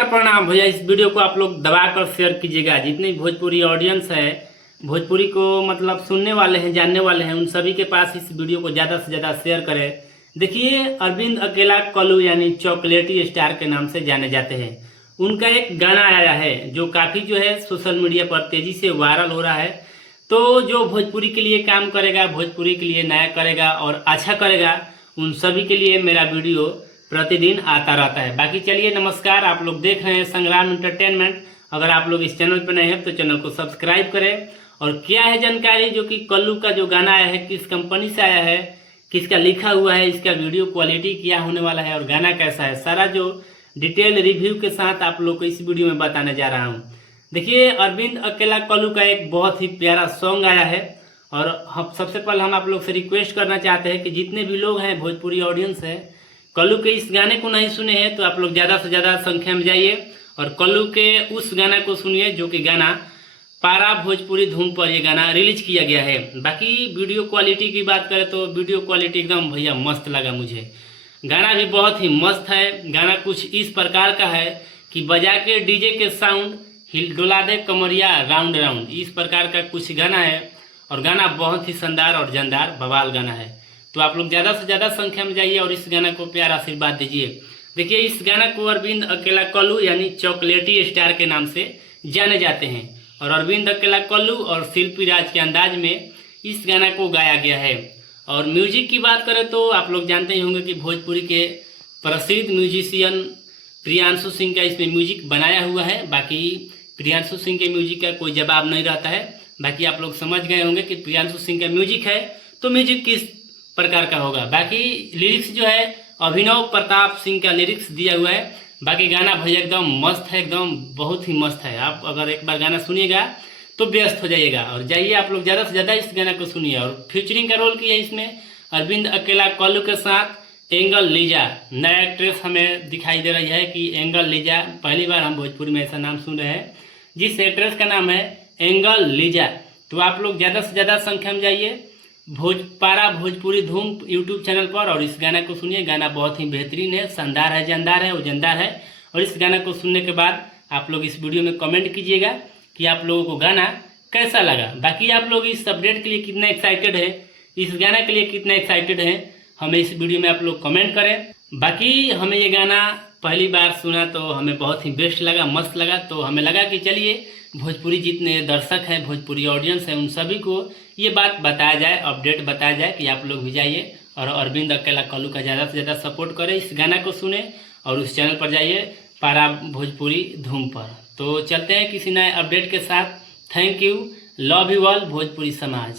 नमस्कार प्रणाम भैया। इस वीडियो को आप लोग दबाकर शेयर कीजिएगा। जितने भोजपुरी ऑडियंस है, भोजपुरी को मतलब सुनने वाले हैं, जानने वाले हैं, उन सभी के पास इस वीडियो को ज़्यादा से ज़्यादा शेयर करें। देखिए, अरविंद अकेला कल्लू यानी चॉकलेटी स्टार के नाम से जाने जाते हैं। उनका एक गाना आया है जो काफ़ी जो है सोशल मीडिया पर तेज़ी से वायरल हो रहा है। तो जो भोजपुरी के लिए काम करेगा, भोजपुरी के लिए नया करेगा और अच्छा करेगा, उन सभी के लिए मेरा वीडियो प्रतिदिन आता रहता है। बाकी चलिए, नमस्कार, आप लोग देख रहे हैं संग्राम एंटरटेनमेंट। अगर आप लोग इस चैनल पर नए हैं तो चैनल को सब्सक्राइब करें। और क्या है जानकारी, जो कि कल्लू का जो गाना आया है, किस कंपनी से आया है, किसका लिखा हुआ है, इसका वीडियो क्वालिटी क्या होने वाला है और गाना कैसा है, सारा जो डिटेल रिव्यू के साथ आप लोग को इस वीडियो में बताने जा रहा हूँ। देखिए, अरविंद अकेला कल्लू का एक बहुत ही प्यारा सॉन्ग आया है। और हम सबसे पहले आप लोग से रिक्वेस्ट करना चाहते हैं कि जितने भी लोग हैं, भोजपुरी ऑडियंस है, कल्लू के इस गाने को नहीं सुने हैं तो आप लोग ज़्यादा से ज़्यादा संख्या में जाइए और कल्लू के उस गाना को सुनिए जो कि गाना पारा भोजपुरी धूम पर ये गाना रिलीज किया गया है। बाकी वीडियो क्वालिटी की बात करें तो वीडियो क्वालिटी एकदम भैया मस्त लगा मुझे। गाना भी बहुत ही मस्त है। गाना कुछ इस प्रकार का है कि बजा के डीजे के साउंड हिल डोला दे कमरिया राउंड राउंड, इस प्रकार का कुछ गाना है। और गाना बहुत ही शानदार और जानदार बवाल गाना है। तो आप लोग ज़्यादा से ज़्यादा संख्या में जाइए और इस गाना को प्यार आशीर्वाद दीजिए। देखिए, इस गाना को अरविंद अकेला कल्लू यानी चॉकलेटी स्टार के नाम से जाने जाते हैं। और अरविंद अकेला कल्लू और शिल्पी राज के अंदाज में इस गाना को गाया गया है। और म्यूजिक की बात करें तो आप लोग जानते ही होंगे कि भोजपुरी के प्रसिद्ध म्यूजिशियन प्रियांशु सिंह का इसमें म्यूजिक बनाया हुआ है। बाकी प्रियांशु सिंह के म्यूजिक का कोई जवाब नहीं रहता है। बाकी आप लोग समझ गए होंगे कि प्रियांशु सिंह का म्यूजिक है तो म्यूजिक किस प्रकार का होगा। बाकी लिरिक्स जो है अभिनव प्रताप सिंह का लिरिक्स दिया हुआ है। बाकी गाना भैया एकदम मस्त है, एकदम बहुत ही मस्त है। आप अगर एक बार गाना सुनिएगा तो व्यस्त हो जाइएगा। और जाइए आप लोग ज़्यादा से ज़्यादा इस गाना को सुनिए। और फीचरिंग का रोल किया है इसमें अरविंद अकेला कल्लू के साथ एंगल लीजा, नया एक्ट्रेस हमें दिखाई दे रही है कि एंगल लीजा। पहली बार हम भोजपुरी में ऐसा नाम सुन रहे हैं, जिस एक्ट्रेस का नाम है एंगल लीजा। तो आप लोग ज़्यादा से ज़्यादा संख्या में जाइए पारा भोजपुरी धूम यूट्यूब चैनल पर और इस गाना को सुनिए। गाना बहुत ही बेहतरीन है, शानदार है, जानदार है, वजनदार है। और इस गाना को सुनने के बाद आप लोग इस वीडियो में कमेंट कीजिएगा कि आप लोगों को गाना कैसा लगा। बाकी आप लोग इस अपडेट के लिए कितना एक्साइटेड है, इस गाना के लिए कितना एक्साइटेड है, हमें इस वीडियो में आप लोग कमेंट करें। बाकी हमें ये गाना पहली बार सुना तो हमें बहुत ही बेस्ट लगा, मस्त लगा। तो हमें लगा कि चलिए भोजपुरी जितने दर्शक हैं, भोजपुरी ऑडियंस हैं, उन सभी को ये बात बताया जाए, अपडेट बताया जाए कि आप लोग भी जाइए और अरविंद अकेला कल्लू का ज़्यादा से ज़्यादा सपोर्ट करें, इस गाना को सुने और उस चैनल पर जाइए पारा भोजपुरी धूम पर। तो चलते हैं किसी नए अपडेट के साथ। Thank you, love you all Bhojpuri समाज।